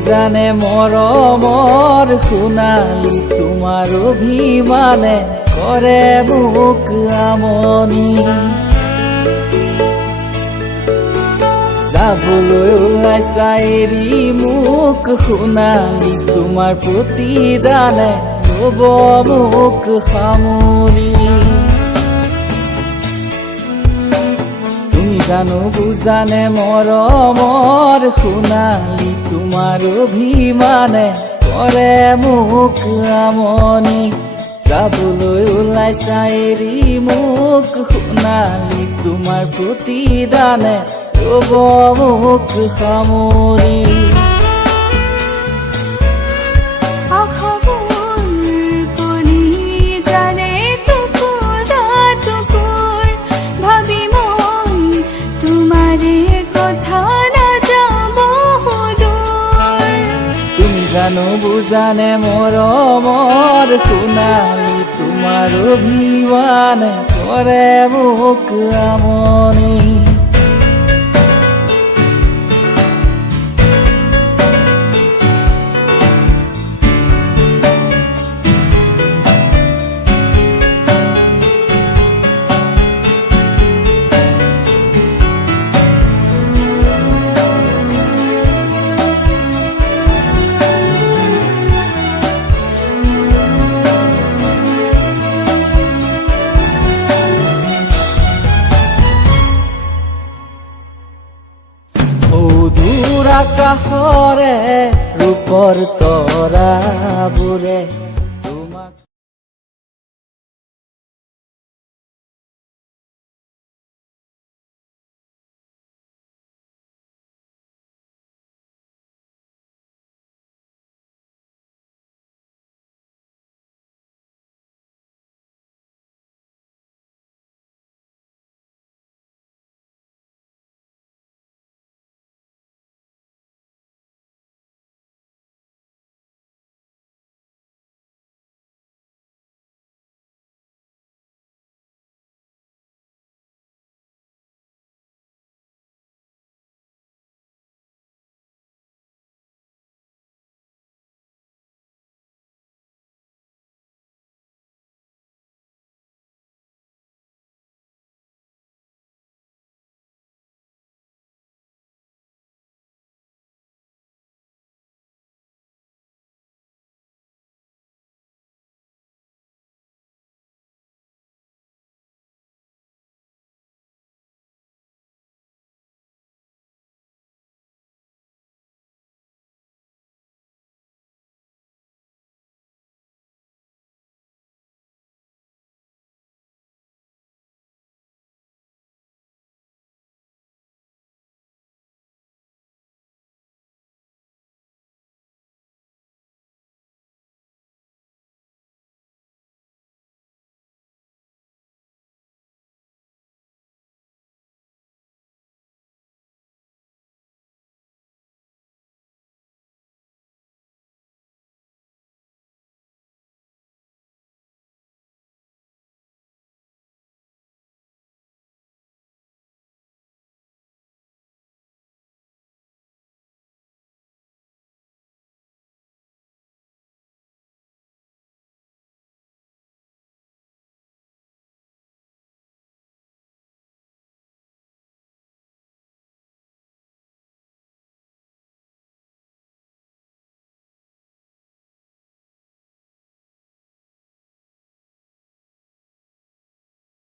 বুজানে মৰমৰ সোণালী তোমাৰ অভিমানে কৰে মোক আমনি যাবলৈ ওলাইছা এৰি মোক সোণালী তোমাৰ প্ৰতিদানে ল'ব মোক সামৰি তুমি জানো বুজানে মৰমৰ সোণালী তোমাৰ অভিমানে কৰে মোক আমনি যাবলৈ ওলাইছা এৰি মোক সোণালী তোমাৰ প্ৰতিদানে ল'ব মোক সামৰি জানো বুজানে মৰমৰ সোণালী তোমাৰ অভিমানে কৰে মোক আমনি আকাশৰে ৰূপৰ তৰাবোৰে